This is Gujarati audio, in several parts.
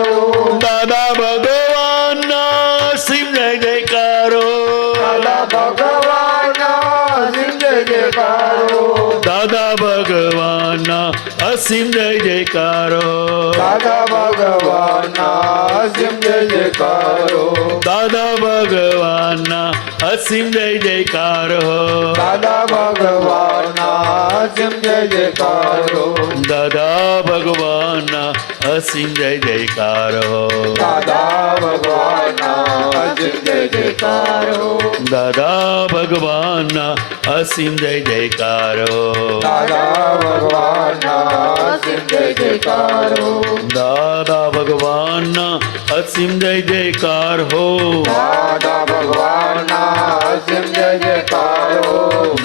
જયકારો દાદા ભગવાનના અસીમ જય જયકારો દાદા ભગવાનના અસીમ જય જયકારો દાદા ભગવાનના અસીમ જય જયકારો દાદા ભગવાનના અસીમ જય જયકારો દાદા ભગવાનના અસીમ જય જયકારો દાદા ભગવાનના અસીમ જય જયકારો દાદા ભગવાનના અસીમ જય જયકારો દાદા ભગવાનના અસીમ જય જયકારો દાદા ભગવાનના અસીમ જય જયકારો દાદા ભગવાનના અસીમ જય જયકારો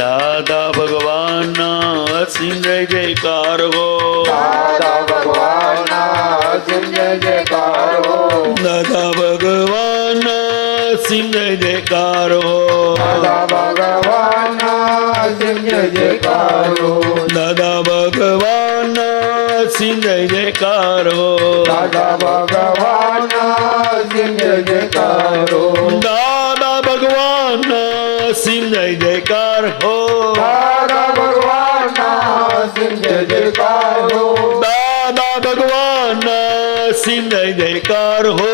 દાદા ભગવાનના અસીમ જય જયકાર હો દાદા ભગવાનના અસીમ જય જયકારો દાદા ભગવાનના અસીમ જય જયકાર હો દાદા ભગવાનના અસીમ જય જયકારો દાદા ભગવાનના અસીમ જય જયકાર હો દાદા ભગવાનના અસીમ જય જયકારો દાદા ભગવાનના અસીમ જય જયકાર હો દાદા ભગવાનના અસીમ જય જયકારો દાદા ભગવાનના અસીમ જય જયકાર હો દાદા ભગવાનના અસીમ જય જયકારો દાદા ભગવાનના અસીમ જય જયકાર હો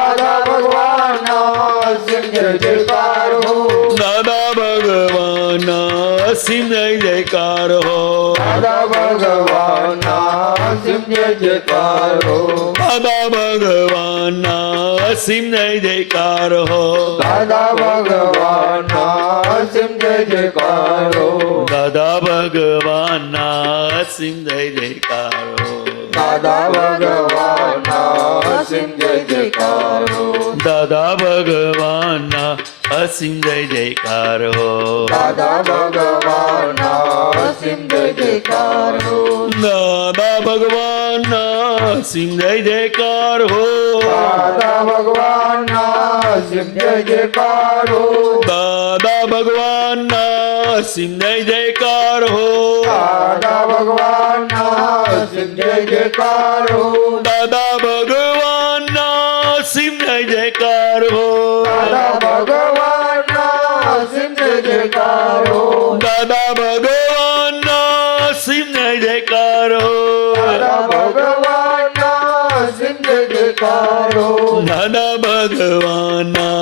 દાદા ભગવાનના અસીમ જય જયકારો દાદા ભગવાનના અસીમ જય જયકાર હો દાદા ભગવાનના અસીમ જય જયકારો દાદા ભગવાનના અસીમ જય જયકાર હો દાદા ભગવાનના અસીમ જય જયકારો દાદા ભગવાનના અસીમ જય જયકાર હો દાદા ભગવાનના અસીમ જય જયકારો દાદા ભગવાનના અસીમ જય જયકાર હો દાદા ભગવાનના અસીમ જય જયકારો દાદા ભગવાનના અસીમ જય જયકાર હો દાદા ભગવાનના અસીમ જય જયકારો દાદા ભગવાનના અસીમ જય જયકાર હો દાદા ભગવાનના અસીમ જય જયકારો દાદા ભગવાનના અસીમ જય જયકાર હો દાદા ભગવાનના અસીમ જય જયકારો દાદા ભગવાનના અસીમ જય જયકાર હો દાદા ભગવાનના અસીમ જય જયકારો દાદા ભગવાનના અસીમ જય જયકાર હો દાદા ભગવાનના અસીમ જય જયકારો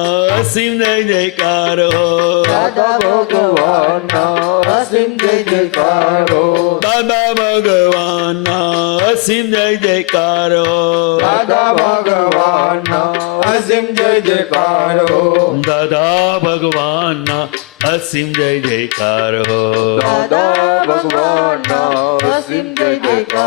દાદા ભગવાનના અસીમ જય જયકાર હો દાદા ભગવાનના અસીમ જય જયકારો દાદા ભગવાનના અસીમ જય જયકાર હો દાદા ભગવાનના અસીમ જય જયકારો દાદા ભગવાનના અસીમ જય જયકાર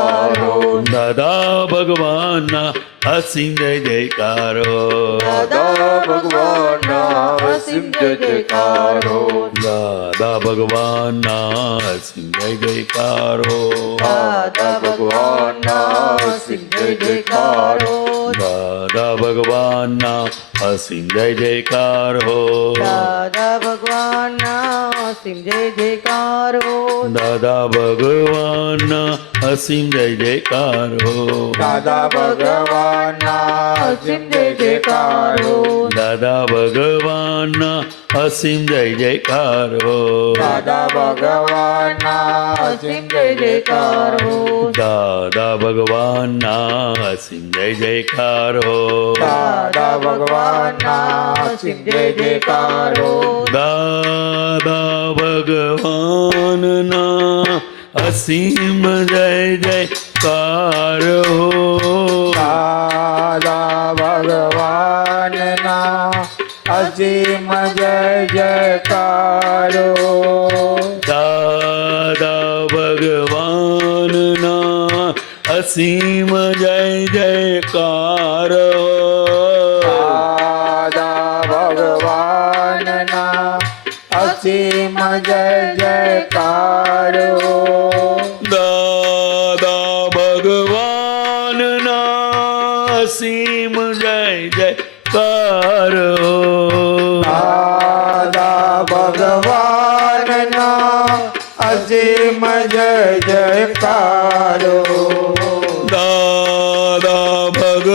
હો દાદા ભગવાનના અસીમ જય જયકારો દાદા ભગવાનના અસીમ જય જયકાર હો દાદા ભગવાનના અસીમ જય જયકારો દાદા ભગવાનના અસીમ જય જયકાર હો દાદા ભગવાનના અસીમ જય જયકારો દાદા ભગવાનના અસીમ જય જયકાર હો દાદા ભગવાનના અસીમ જય જયકારો દાદા ભગવાનના અસીમ જય જયકાર હો દાદા ભગવાનના અસીમ જય જયકારો દાદા ભગવાનના અસીમ જય જયકાર હો દાદા ભગવાનના અસીમ જય જયકારો દાદા ભગવાનના અસીમ જય જયકાર હો દાદા ભગવાનના અસીમ જય જયકારો દાદા ભગવાનના અસીમ જય જયકાર હો દાદા ભગવાનના અસીમ જય જયકારો દાદા ભગવાનના અસીમ જય જયકાર હો દાદા ભગવાનના અસીમ જય જયકારો દાદા ભગવાનના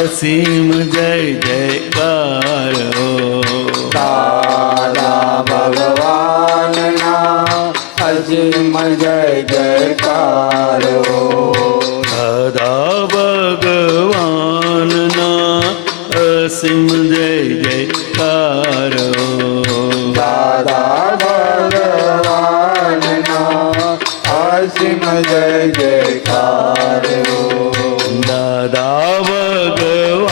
અસીમ જય જયકાર હો. દાદા ભગવાનના અસીમ જય જયકાર હો. દાદા ભગવાનના અસીમ જય જયકાર હો. દાદા ભગવાનના અસીમ જય જયકાર હો. દાદા ભગવાનના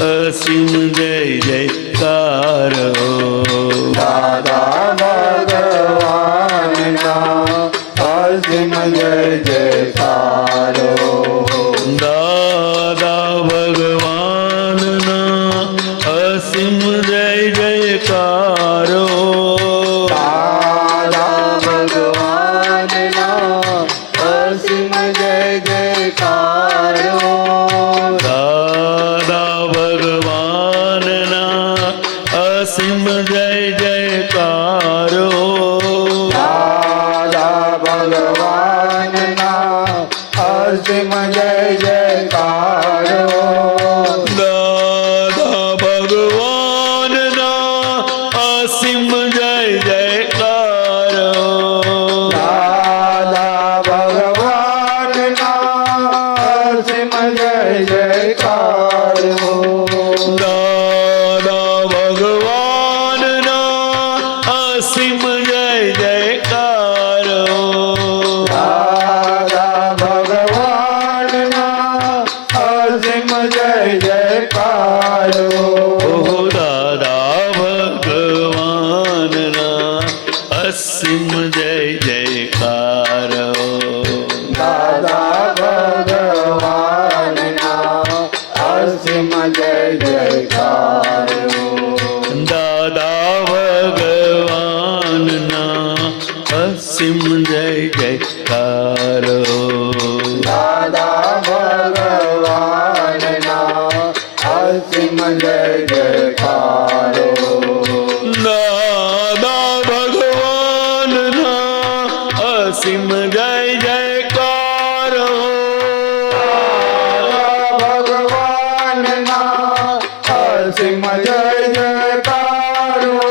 અસીમ જય જયકાર હો. દાદા ભગવાનના અસીમ જય જયકાર હો. દાદા ભગવાનના અસીમ જય જયકાર હો. દાદા ભગવાનના અસીમ જય જયકાર હો. દાદા ભગવાનના અસીમ જય જયકાર હો. દાદા ભગવાનના અસીમ જય જયકાર હો. દાદા ભગવાનના અસીમ જય જયકાર હો. દાદા ભગવાનના અસીમ જય જયકાર હો. દાદા ભગવાનના અસીમ જય જયકાર હો. દાદા ભગવાનના અસીમ જય જયકાર હો. ઓહો દાદા ભગવાનના અસીમ જય જયકાર હો. દાદા ભગવાનના અસીમ જય જયકાર હો. દાદા ભગવાનના અસીમ જય જયકાર હો. દાદા ભગવાનના અસીમ જય જયકાર હો. દાદા ભગવાનના અસીમ જય જયકાર હો. ભગવાનના અસીમ જય જયકાર હો.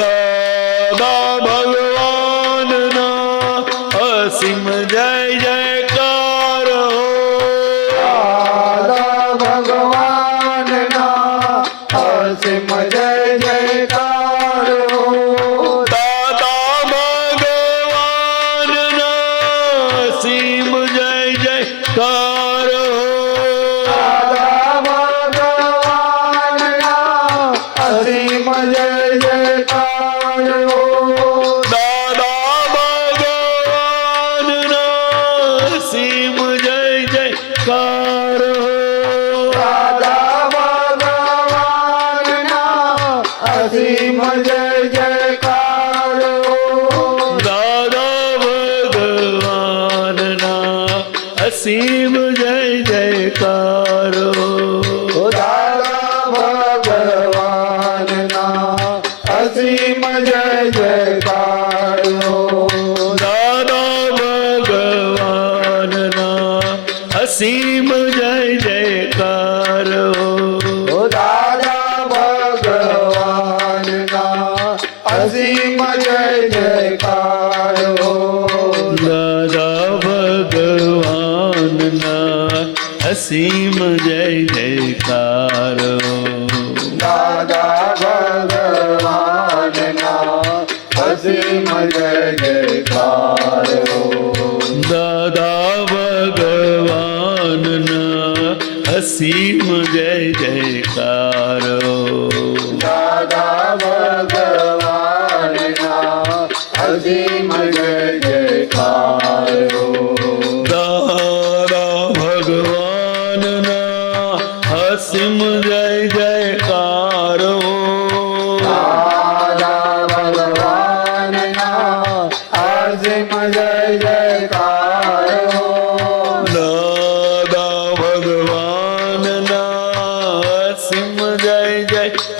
દાદા ભગવાનના અસીમ જય જયકાર હો. દાદા ભગવાનના અસીમ જય જયકાર હો. દાદા ભગવાનના અસીમ જય જયકાર હો. દાદા ભગવાનના અસીમ જય જયકાર હો. દાદા ભગવાનના અસીમ જય જયકાર હો. દાદા ભગવાનના અસીમ જય જયકાર હો. દાદા ભગવાનના અસીમ જય જયકાર હો. દાદા ભગવાનના અસીમ જય જયકાર હો. દાદા ભગવાનના અસીમ જય જયકાર હો. દાદા ભગવાનના અસીમ જય જયકાર હો. દાદા ભગવાનના અસીમ જય જયકાર હો. દાદા ભગવાનના અસીમ જય જયકાર હો. દાદા ભગવાનના અસીમ જય જયકાર હો. દાદા ભગવાનના અસીમ જય જયકાર હો. દાદા ભગવાનના અસીમ જય જયકાર હો. દાદા ભગવાનના અસીમ જય જયકાર હો. દાદા ભગવાનના અસીમ જય જયકાર